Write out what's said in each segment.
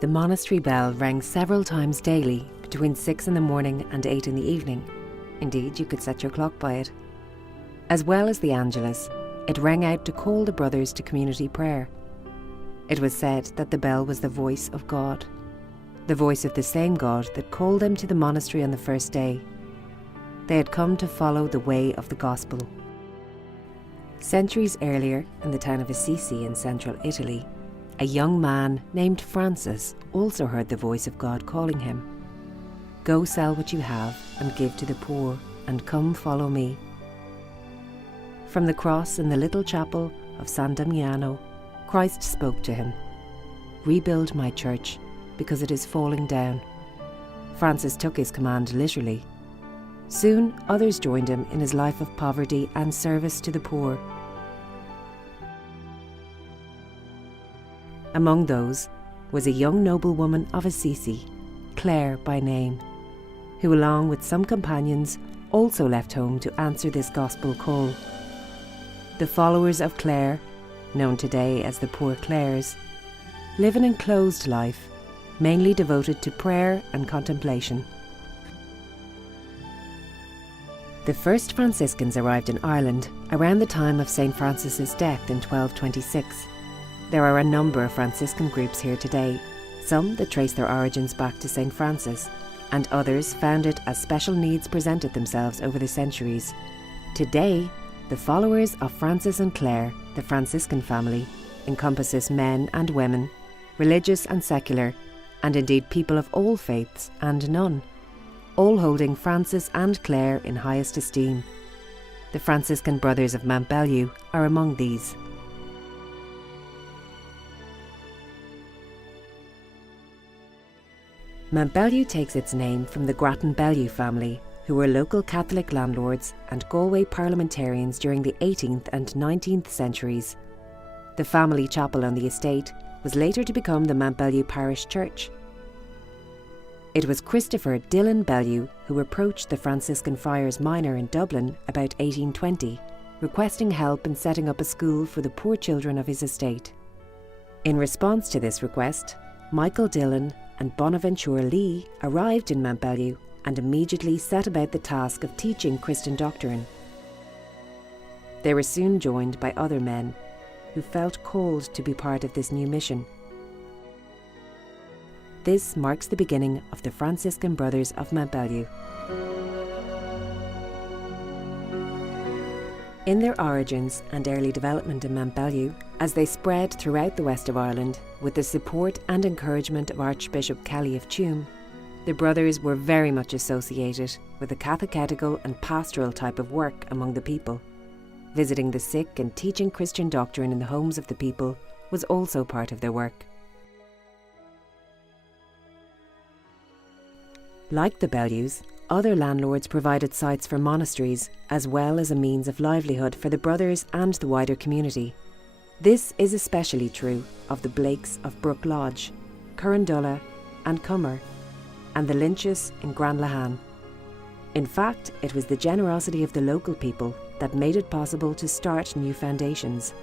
The monastery bell rang several times daily between 6 in the morning and 8 in the evening. Indeed, you could set your clock by it. As well as the Angelus, it rang out to call the brothers to community prayer. It was said that the bell was the voice of God, the voice of the same God that called them to the monastery on the first day. They had come to follow the way of the gospel. Centuries earlier, in the town of Assisi in central Italy, a young man named Francis also heard the voice of God calling him. "Go sell what you have and give to the poor, and come follow me." From the cross in the little chapel of San Damiano, Christ spoke to him, "Rebuild my church, because it is falling down." Francis took his command literally. Soon others joined him in his life of poverty and service to the poor. Among those was a young noblewoman of Assisi, Clare by name, who along with some companions also left home to answer this gospel call. The followers of Clare, known today as the Poor Clares, live an enclosed life, mainly devoted to prayer and contemplation. The first Franciscans arrived in Ireland around the time of St. Francis's death in 1226. There are a number of Franciscan groups here today, some that trace their origins back to St. Francis, and others founded as special needs presented themselves over the centuries. Today, the followers of Francis and Clare, the Franciscan family, encompasses men and women, religious and secular, and indeed people of all faiths and none, all holding Francis and Clare in highest esteem. The Franciscan Brothers of Mount Bellew are among these. Mount Bellew takes its name from the Grattan Bellew family, who were local Catholic landlords and Galway parliamentarians during the 18th and 19th centuries. The family chapel on the estate was later to become the Mount Bellew Parish Church. It was Christopher Dillon Bellew who approached the Franciscan Friars Minor in Dublin about 1820, requesting help in setting up a school for the poor children of his estate. In response to this request, Michael Dillon and Bonaventure Lee arrived in Mount Bellew and immediately set about the task of teaching Christian doctrine. They were soon joined by other men who felt called to be part of this new mission. This marks the beginning of the Franciscan Brothers of Mount Bellew. In their origins and early development in Mount Bellew, as they spread throughout the west of Ireland with the support and encouragement of Archbishop Kelly of Tuam, the brothers were very much associated with the catechetical and pastoral type of work among the people. Visiting the sick and teaching Christian doctrine in the homes of the people was also part of their work. Like the Bellews, other landlords provided sites for monasteries as well as a means of livelihood for the brothers and the wider community. This is especially true of the Blakes of Brook Lodge, Currandulla and Cummer, and the Lynches in Granlahan. In fact, it was the generosity of the local people that made it possible to start new foundations.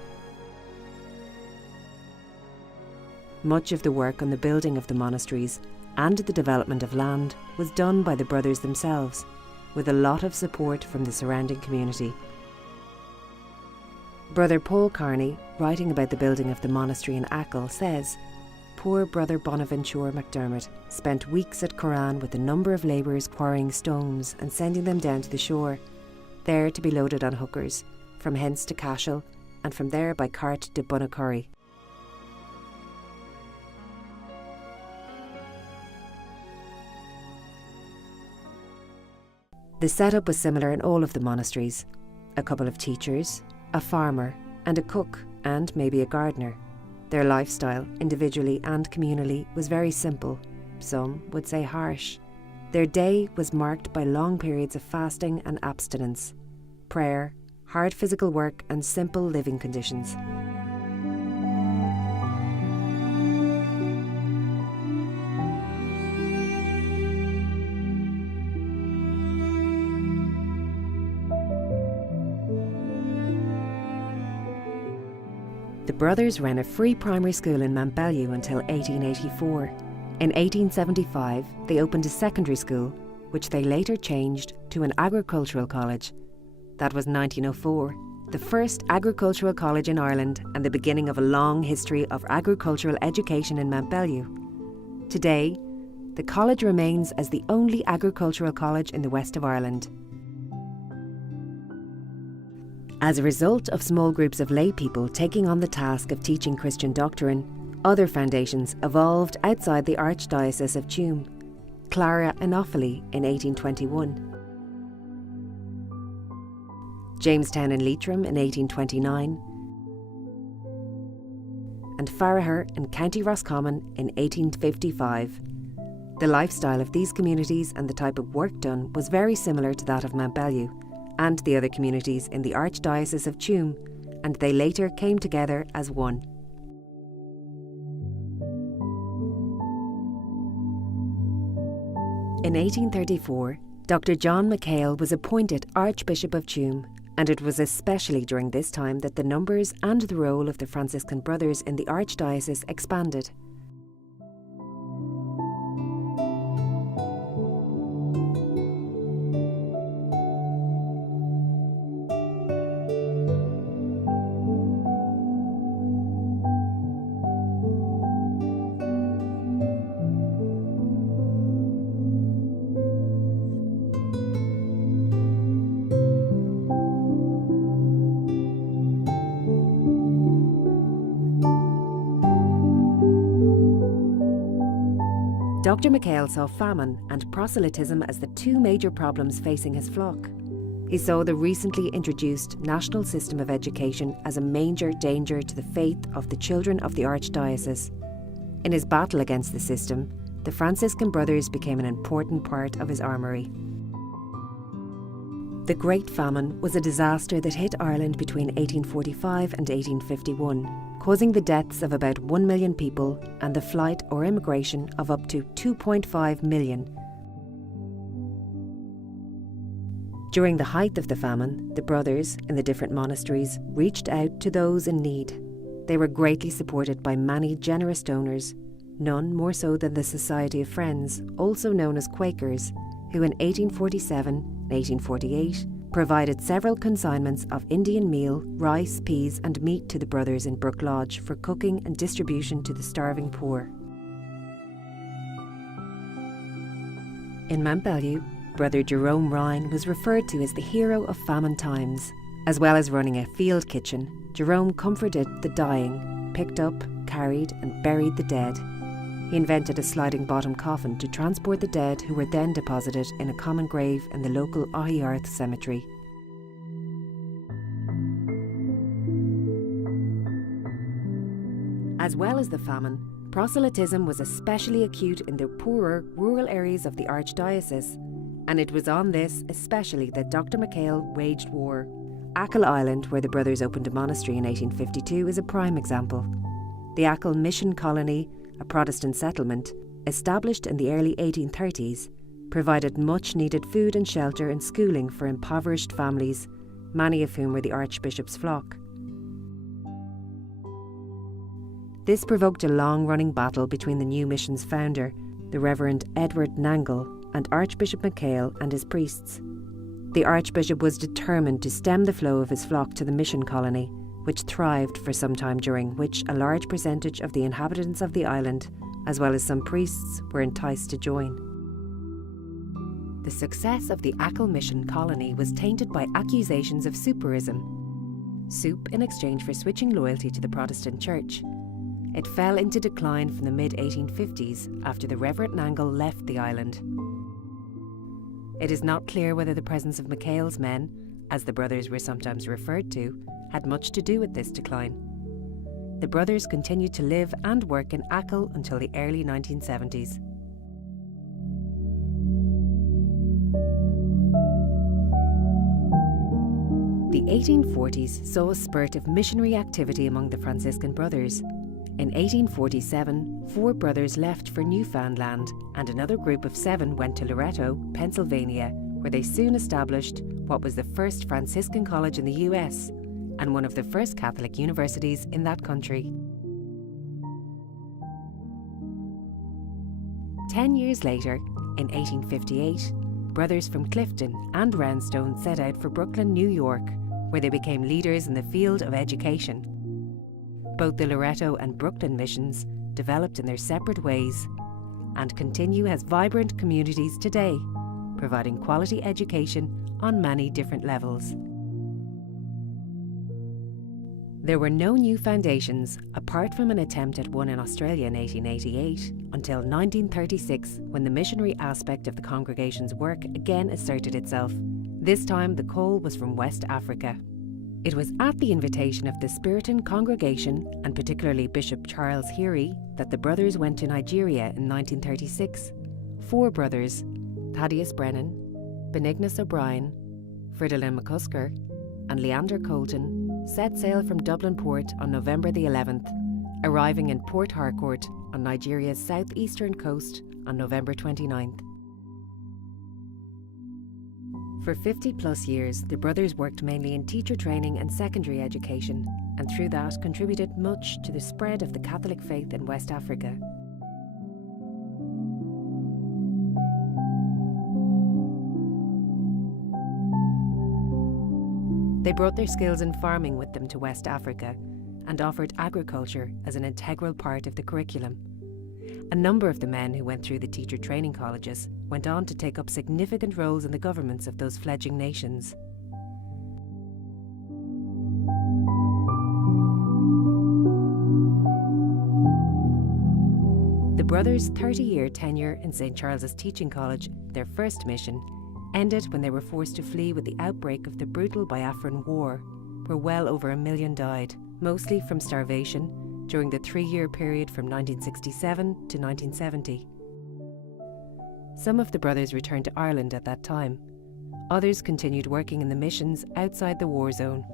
Much of the work on the building of the monasteries and the development of land was done by the brothers themselves, with a lot of support from the surrounding community. Brother Paul Carney, writing about the building of the monastery in Achill, says, "Poor Brother Bonaventure MacDermott spent weeks at Curran with a number of labourers quarrying stones and sending them down to the shore, there to be loaded on hookers, from hence to Cashel, and from there by cart to Bunnacurry." The setup was similar in all of the monasteries: a couple of teachers, a farmer, and a cook, and maybe a gardener. Their lifestyle, individually and communally, was very simple, some would say harsh. Their day was marked by long periods of fasting and abstinence, prayer, hard physical work, and simple living conditions. The brothers ran a free primary school in Mount Bellew until 1884, In 1875, they opened a secondary school, which they later changed to an agricultural college. That was 1904, the first agricultural college in Ireland and the beginning of a long history of agricultural education in Montbellew. Today, the college remains as the only agricultural college in the west of Ireland. As a result of small groups of lay people taking on the task of teaching Christian doctrine, other foundations evolved outside the Archdiocese of Tuam. Clara Anophili in 1821. Jamestown and Leitrim in 1829, and Farragher in County Roscommon in 1855. The lifestyle of these communities and the type of work done was very similar to that of Montbellew and the other communities in the Archdiocese of Tuam, and they later came together as one. In 1834, Dr. John McHale was appointed Archbishop of Tuam, and it was especially during this time that the numbers and the role of the Franciscan Brothers in the Archdiocese expanded. Dr. McHale saw famine and proselytism as the two major problems facing his flock. He saw the recently introduced national system of education as a major danger to the faith of the children of the Archdiocese. In his battle against the system, the Franciscan Brothers became an important part of his armoury. The Great Famine was a disaster that hit Ireland between 1845 and 1851, causing the deaths of about 1 million people and the flight or immigration of up to 2.5 million. During the height of the famine, the brothers in the different monasteries reached out to those in need. They were greatly supported by many generous donors, none more so than the Society of Friends, also known as Quakers, who in 1847 and 1848 provided several consignments of Indian meal, rice, peas and meat to the brothers in Brook Lodge for cooking and distribution to the starving poor. In Montbellew, Brother Jerome Ryan was referred to as the hero of famine times. As well as running a field kitchen, Jerome comforted the dying, picked up, carried and buried the dead. He invented a sliding bottom coffin to transport the dead, who were then deposited in a common grave in the local Ahiarth cemetery. As well as the famine, proselytism was especially acute in the poorer rural areas of the Archdiocese, and it was on this especially that Dr. McHale waged war. Achill Island, where the brothers opened a monastery in 1852, is a prime example. The Achill Mission Colony, a Protestant settlement, established in the early 1830s, provided much-needed food and shelter and schooling for impoverished families, many of whom were the Archbishop's flock. This provoked a long-running battle between the new mission's founder, the Reverend Edward Nangle, and Archbishop McHale and his priests. The Archbishop was determined to stem the flow of his flock to the mission colony, which thrived for some time, during which a large percentage of the inhabitants of the island, as well as some priests, were enticed to join. The success of the Achill Mission Colony was tainted by accusations of souperism, soup in exchange for switching loyalty to the Protestant Church. It fell into decline from the mid-1850s after the Reverend Nangle left the island. It is not clear whether the presence of McHale's men, as the brothers were sometimes referred to, had much to do with this decline. The brothers continued to live and work in Achill until the early 1970s. The 1840s saw a spurt of missionary activity among the Franciscan brothers. In 1847, 4 brothers left for Newfoundland, and another group of 7 went to Loretto, Pennsylvania, where they soon established what was the first Franciscan college in the US and one of the first Catholic universities in that country. 10 years later, in 1858, brothers from Clifton and Roundstone set out for Brooklyn, New York, where they became leaders in the field of education. Both the Loretto and Brooklyn missions developed in their separate ways and continue as vibrant communities today, providing quality education on many different levels. There were no new foundations, apart from an attempt at one in Australia in 1888, until 1936, when the missionary aspect of the congregation's work again asserted itself. This time the call was from West Africa. It was at the invitation of the Spiritan congregation, and particularly Bishop Charles Heery, that the brothers went to Nigeria in 1936. 4 brothers, Thaddeus Brennan, Benignus O'Brien, Fridolin McCusker, and Leander Colton, set sail from Dublin port on November the 11th, arriving in Port Harcourt on Nigeria's southeastern coast on November 29th. For 50+ years, the brothers worked mainly in teacher training and secondary education, and through that contributed much to the spread of the Catholic faith in West Africa. They brought their skills in farming with them to West Africa and offered agriculture as an integral part of the curriculum. A number of the men who went through the teacher training colleges went on to take up significant roles in the governments of those fledgling nations. The brothers' 30-year tenure in St. Charles's Teaching College, their first mission, ended when they were forced to flee with the outbreak of the brutal Biafran War, where well over 1 million died, mostly from starvation, during the 3-year period from 1967 to 1970. Some of the brothers returned to Ireland at that time. Others continued working in the missions outside the war zone.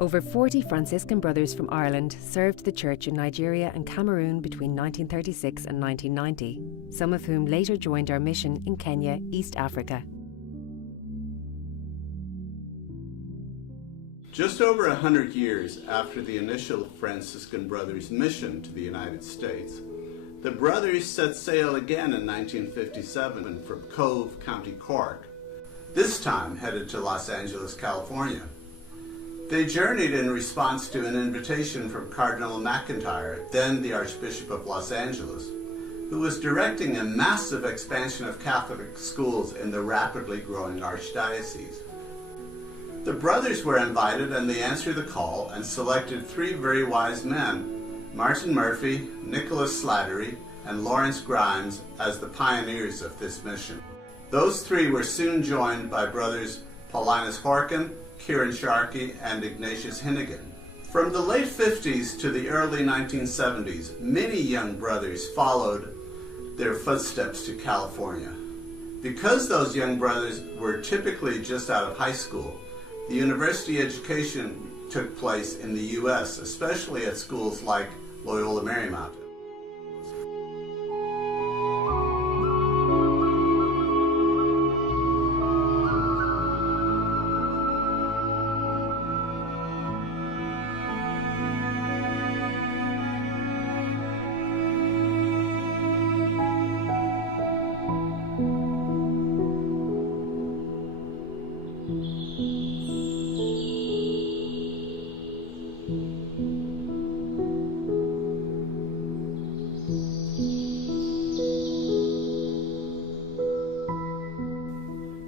Over 40 Franciscan brothers from Ireland served the church in Nigeria and Cameroon between 1936 and 1990, some of whom later joined our mission in Kenya, East Africa. Just over 100 years after the initial Franciscan Brothers' mission to the United States, the brothers set sail again in 1957 from Cove, County Cork, this time headed to Los Angeles, California. They journeyed in response to an invitation from Cardinal McIntyre, then the Archbishop of Los Angeles, who was directing a massive expansion of Catholic schools in the rapidly growing archdiocese. The brothers were invited, and they answered the call and selected 3 very wise men, Martin Murphy, Nicholas Slattery, and Lawrence Grimes, as the pioneers of this mission. Those 3 were soon joined by brothers Paulinus Horkin, Kieran Sharkey, and Ignatius Hinnigan. From the late 50s to the early 1970s, many young brothers followed their footsteps to California. Because those young brothers were typically just out of high school, the university education took place in the U.S., especially at schools like Loyola Marymount.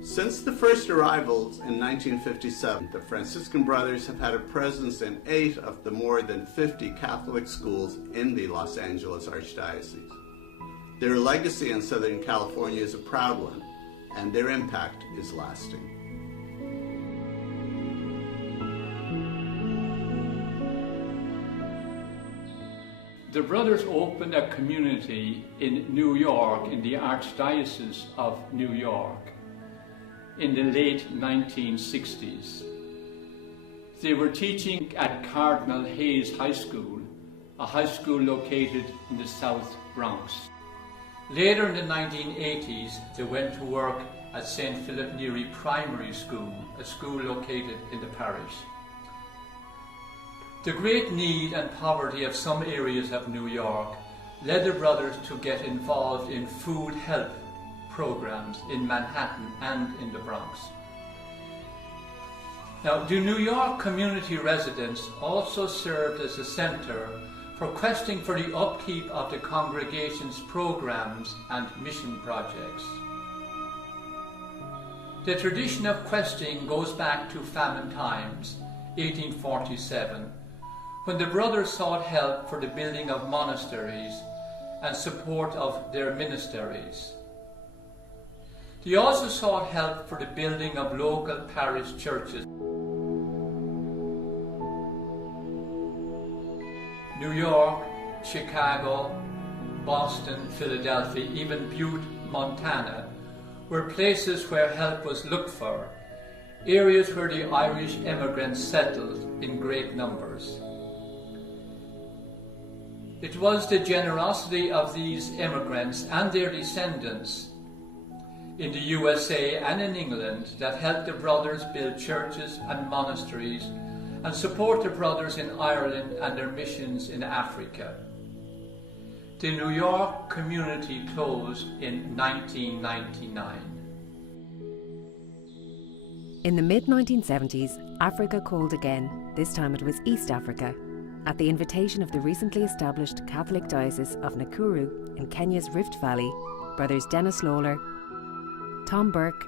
Since the first arrivals in 1957, the Franciscan Brothers have had a presence in 8 of the more than 50 Catholic schools in the Los Angeles Archdiocese. Their legacy in Southern California is a proud one, and their impact is lasting. The brothers opened a community in New York, in the Archdiocese of New York, in the late 1960s. They were teaching at Cardinal Hayes High School, a high school located in the South Bronx. Later in the 1980s, they went to work at St. Philip Neri Primary School, a school located in the parish. The great need and poverty of some areas of New York led the brothers to get involved in food help programs in Manhattan and in the Bronx. Now, the New York community residence also served as a center for questing for the upkeep of the congregation's programs and mission projects. The tradition of questing goes back to famine times, 1847, when the brothers sought help for the building of monasteries and support of their ministries. They also sought help for the building of local parish churches. New York, Chicago, Boston, Philadelphia, even Butte, Montana, were places where help was looked for, areas where the Irish immigrants settled in great numbers. It was the generosity of these immigrants and their descendants in the USA and in England that helped the brothers build churches and monasteries and support the brothers in Ireland and their missions in Africa. The New York community closed in 1999. In the mid-1970s, Africa called again. This time it was East Africa, at the invitation of the recently established Catholic Diocese of Nakuru in Kenya's Rift Valley. Brothers Dennis Lawler, Tom Burke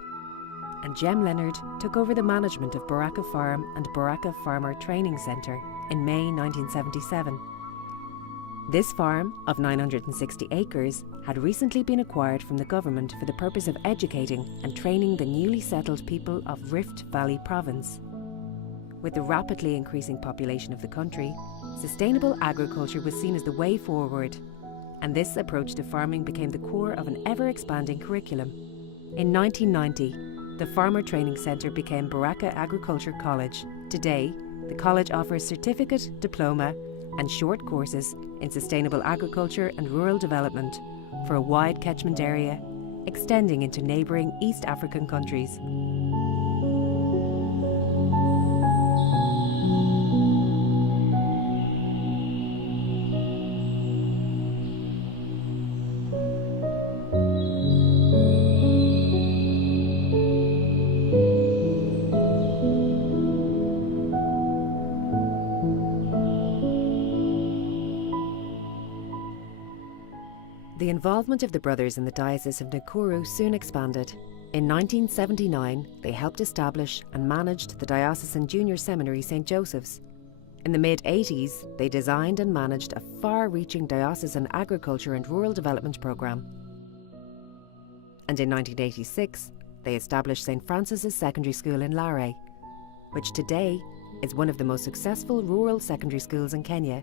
and Jem Leonard took over the management of Baraka Farm and Baraka Farmer Training Centre in May 1977. This farm, of 960 acres, had recently been acquired from the government for the purpose of educating and training the newly settled people of Rift Valley Province. With the rapidly increasing population of the country, sustainable agriculture was seen as the way forward, and this approach to farming became the core of an ever-expanding curriculum. In 1990, the Farmer Training Centre became Baraka Agriculture College. Today, the college offers certificate, diploma and short courses in sustainable agriculture and rural development for a wide catchment area, extending into neighbouring East African countries. The involvement of the brothers in the Diocese of Nakuru soon expanded. In 1979, they helped establish and managed the Diocesan Junior Seminary St. Joseph's. In the mid-80s, they designed and managed a far-reaching diocesan agriculture and rural development programme. And in 1986, they established St. Francis's Secondary School in Lare, which today is one of the most successful rural secondary schools in Kenya.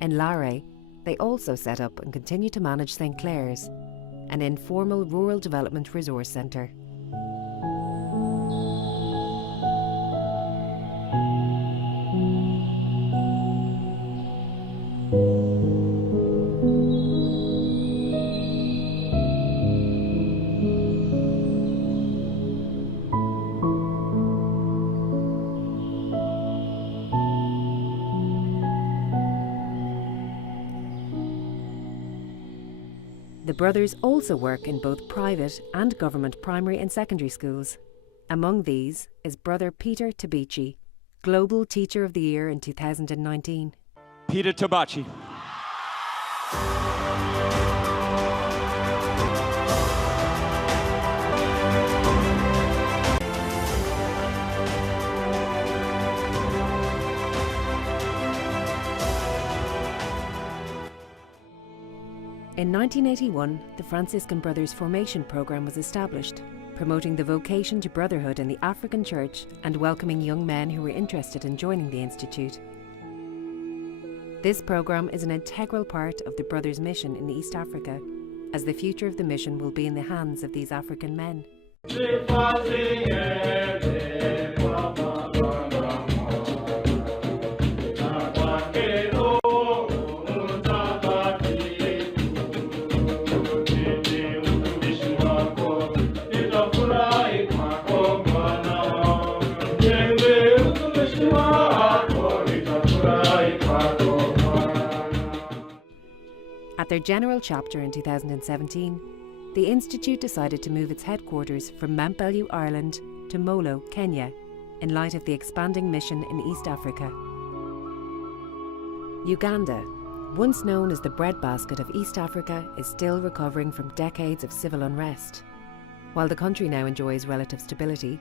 In Lare, they also set up and continue to manage St. Clair's, an informal rural development resource centre. The brothers also work in both private and government primary and secondary schools. Among these is Brother Peter Tabichi, Global Teacher of the Year in 2019. Peter Tabachi. In 1981, the Franciscan Brothers Formation Programme was established, promoting the vocation to brotherhood in the African Church and welcoming young men who were interested in joining the Institute. This programme is an integral part of the Brothers' mission in East Africa, as the future of the mission will be in the hands of these African men. their general chapter in 2017, the Institute decided to move its headquarters from Mount Bellew, Ireland to Molo, Kenya, in light of the expanding mission in East Africa. Uganda, once known as the breadbasket of East Africa, is still recovering from decades of civil unrest. While the country now enjoys relative stability,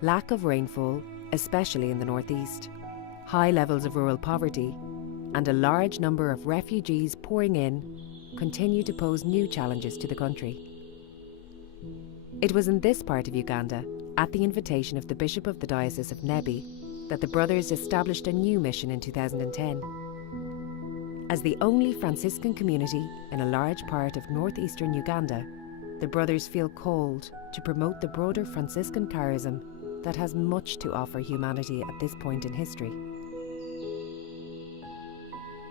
lack of rainfall, especially in the northeast, high levels of rural poverty, and a large number of refugees pouring in continue to pose new challenges to the country. It was in this part of Uganda, at the invitation of the Bishop of the Diocese of Nebbi, that the brothers established a new mission in 2010. As the only Franciscan community in a large part of northeastern Uganda, the brothers feel called to promote the broader Franciscan charism that has much to offer humanity at this point in history.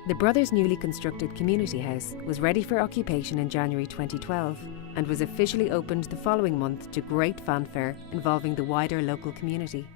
The brothers' newly constructed community house was ready for occupation in January 2012 and was officially opened the following month to great fanfare involving the wider local community.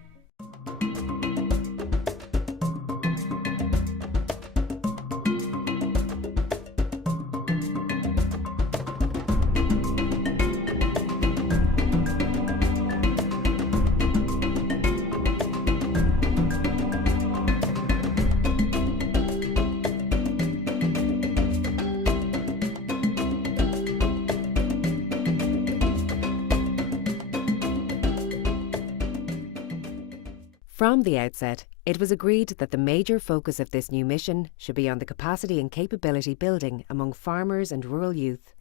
From the outset, it was agreed that the major focus of this new mission should be on the capacity and capability building among farmers and rural youth,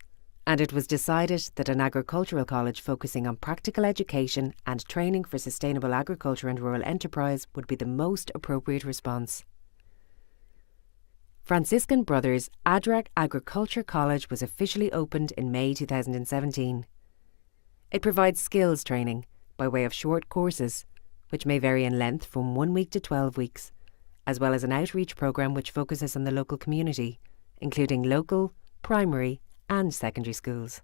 and it was decided that an agricultural college focusing on practical education and training for sustainable agriculture and rural enterprise would be the most appropriate response. Franciscan Brothers Adrak Agriculture College was officially opened in May 2017. It provides skills training by way of short courses, which may vary in length from 1 week to 12 weeks, as well as an outreach programme which focuses on the local community, including local, primary and secondary schools.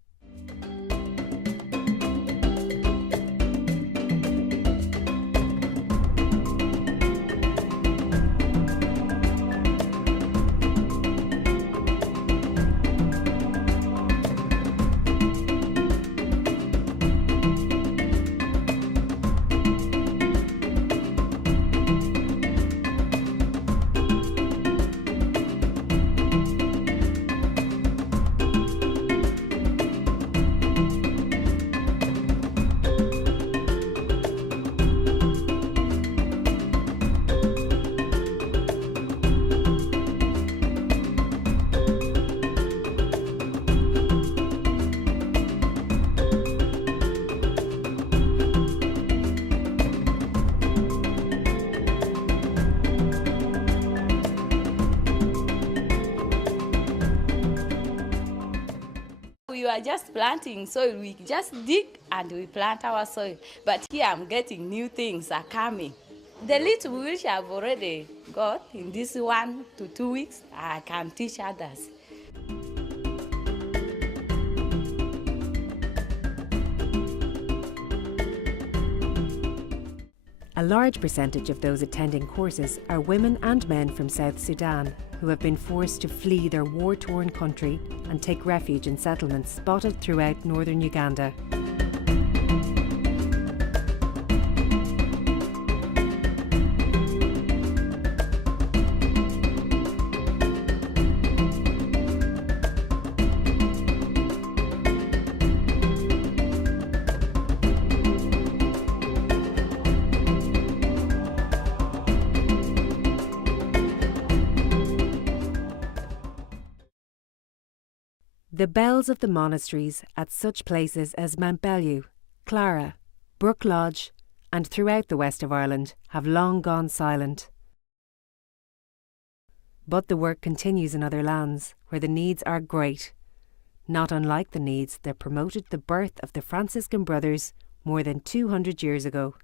We were just planting soil. We just dig and we plant our soil. But here I'm getting new things are coming. The little which I've already got in this 1 to 2 weeks, I can teach others. A large percentage of those attending courses are women and men from South Sudan who have been forced to flee their war-torn country and take refuge in settlements spotted throughout northern Uganda. The bells of the monasteries at such places as Mount Bellew, Clara, Brook Lodge and throughout the west of Ireland have long gone silent. But the work continues in other lands where the needs are great, not unlike the needs that promoted the birth of the Franciscan Brothers more than 200 years ago.